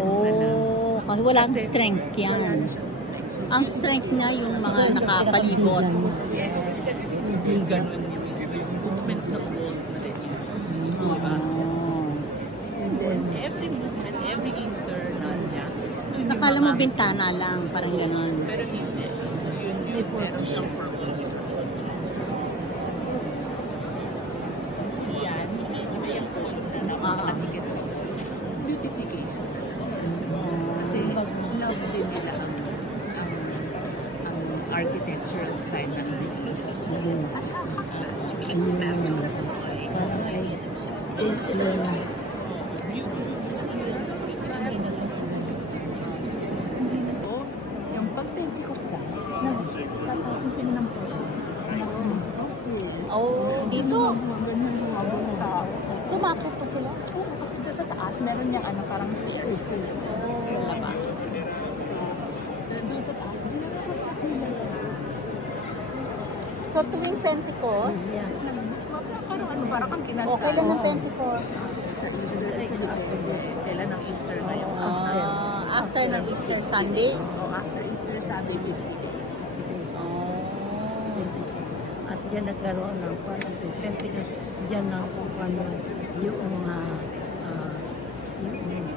Oh, kasi walang strength yan. Ang strength niya yung mga nakapalibot. Hindi ganun yung movement ng balls na rin yun. And then every movement, every internal niya. Nakala mo bintana lang, parang gano'n. Pero hindi. Yun meron siyang purpose. Yan, medyo may yung kontra na makatikit sa beautification. Kasi love din nila ang architectural style ng Greece. Yung pag-Pentecostal, nagtatapon sila ng Oh, dito. Tumakot pa sila. Kasi doon sa taas, meron niyang ano, parang stairs. Sa labas. So, doon sa taas, dinarapagsak nila. So, tuwing Pentecost, Parang ano, parang kang kinasta. okay lang ng Pentecost. sa Easter ay kailan ng Easter na yung After ng Easter Sunday. after Easter Sunday 50 days. At dyan nagkaroon ng Pentecost, dyan na kung ano yung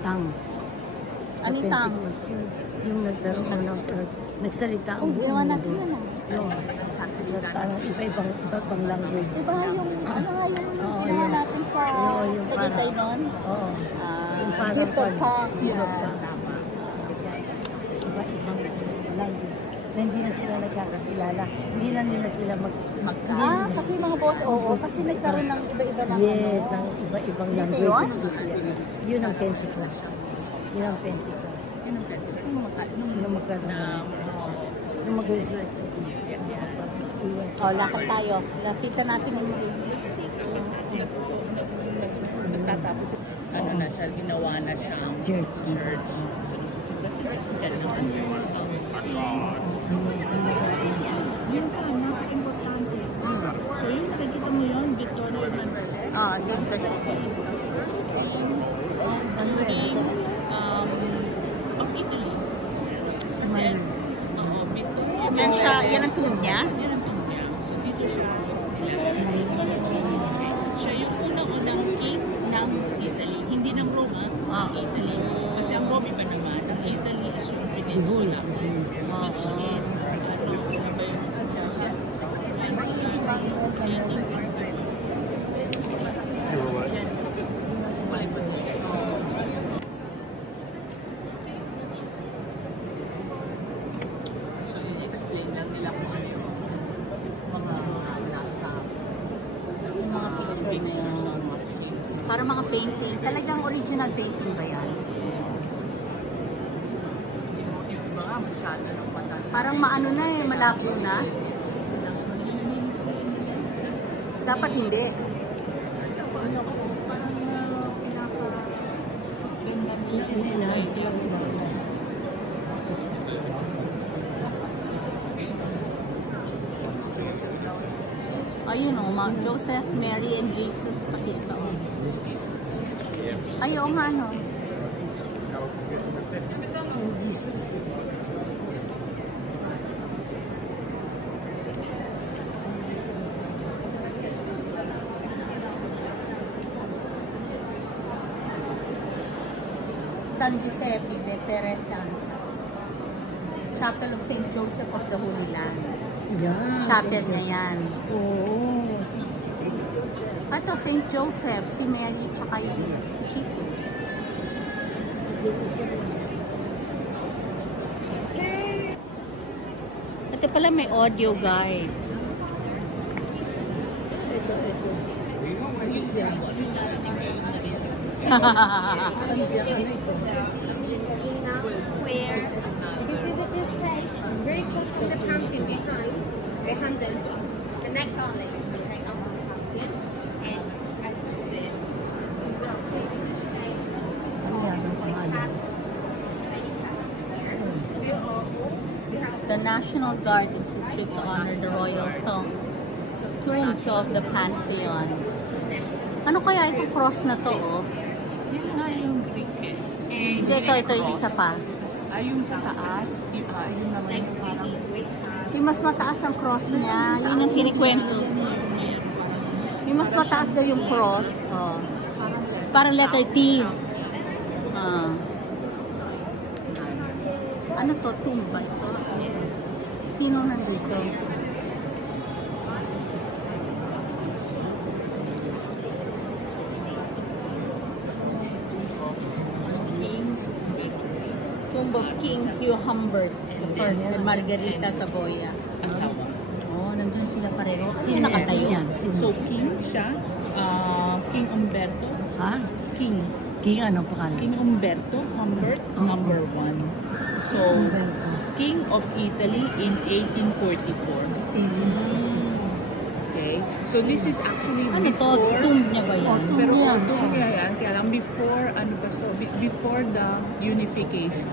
tongues. Ano yung tongues? Yung nagkaroon ng nagsalita ang buong Ginawa natin mundo. yun Yung parang iba-ibang language. Diba yung, ginawa natin sa Tagaytay noon? Oo. Gift of tongues. Iba-ibang language. Na hindi na sila nagkakakilala. Hindi na nila sila Kasi mga boss, kasi nagkaroon ng iba-iba ng yes, ng iba-ibang Dito language. yun? Yun ang Pentecost. Yun ang Pentecost. Nung magkaroon. Nung mag-resurrect sa Jesus. Lakad tayo. Lapitan natin yung Nagtatapos, ano na siya, ginawa na siyang Church. Yun pa, napaka-importante. So yun, nakikita mo yun, Victoria Emmanuel. During of Italy. Kasi, Victoria. yan ang tomb niya? Yan ang tomb niya. So dito siya. Siya yung unang-unang king ng Italy. Hindi ng Rome, ng Italy. Kasi ang Rome iba naman. Ang Italy is yung peninsula. Which is, ano ba yun? So, i-explain lang nila kung ano yung mga nasa mga pictures on what Para mga painting. Talagang original painting ba yan? yung mga masyado ng patanda. Parang maano na malabo na. Dapat hindi. Ayun o, Joseph, Mary, and Jesus. Pati ito. Ayaw nga no. Jesus. San Giuseppe de Teresa. Chapel of St. Joseph of the Holy Land. Yeah. Chapel niya yan. Oo. Ito, St. Joseph, si Mary, tsaka yun, si Jesus. Ito pala may audio guide. Square. This is a place very close to the pumpkin behind the next only. The National Guard Institute to honor the royal tombs of the Pantheon. Ano kaya itong cross na to? Oh? Yun nga yung Greek eh. Ito yung isa pa. Yung sa taas, yung naman yung parang Yung mas mataas ang cross niya. Yun ang kinikwento. Yung mas mataas daw yung cross. Oh. Para letter T. Ah. Ano to? Tomb ba ito? Sino nandito? Tomb of King Hugh Humbert the first and Margarita Saboya. Asawa. Oh, nandun sila pareho. Sino nakatayo? So, king siya. King Umberto. Ha? King. King ano pangalan? King Umberto Humbert, number 1. So, King of Italy in 1844. Okay? So, this is actually Ano to? before... Tomb niya ba yan? Pero tomb niya yan. Kaya lang before, ano ba ito? Before the unification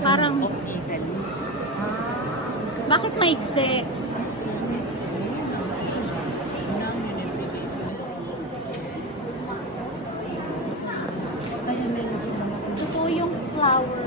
Parang- of Italy. Bakit maikse? Totoo yung flower.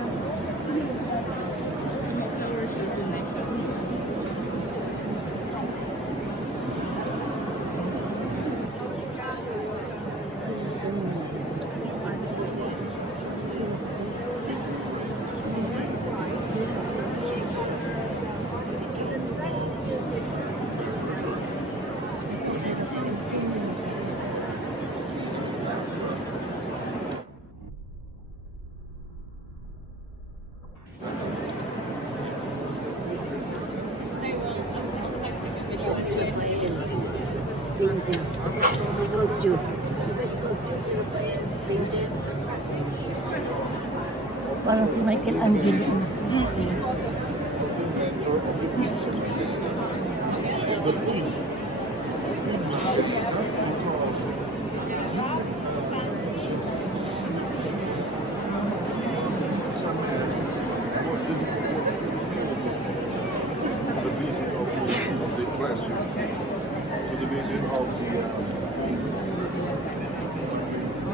Sculpture. Parang si Michelangelo.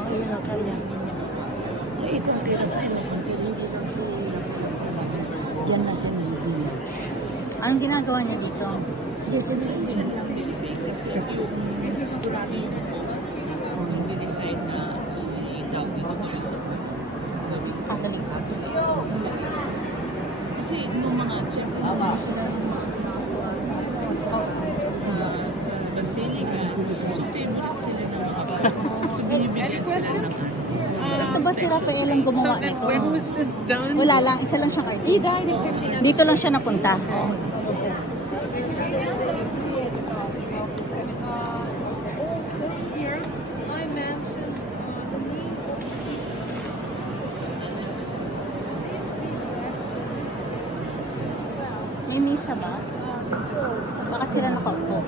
Ayun ang kanya. Ito ang pinag-ano. Diyan na siya nandun. Anong ginagawa niya dito? Nag-decide na itawag dito Catholic. Kasi nung mga chef, sila sa Basilica, so favorite sila ng mga so binibigyan sila ng Ito ba si Rafael ang gumawa nito? when was this done? Wala lang, isa lang siyang artist. He died in 59. Dito lang siya napunta. Also here, I mentioned May misa ba? Bakit sila nakaupo?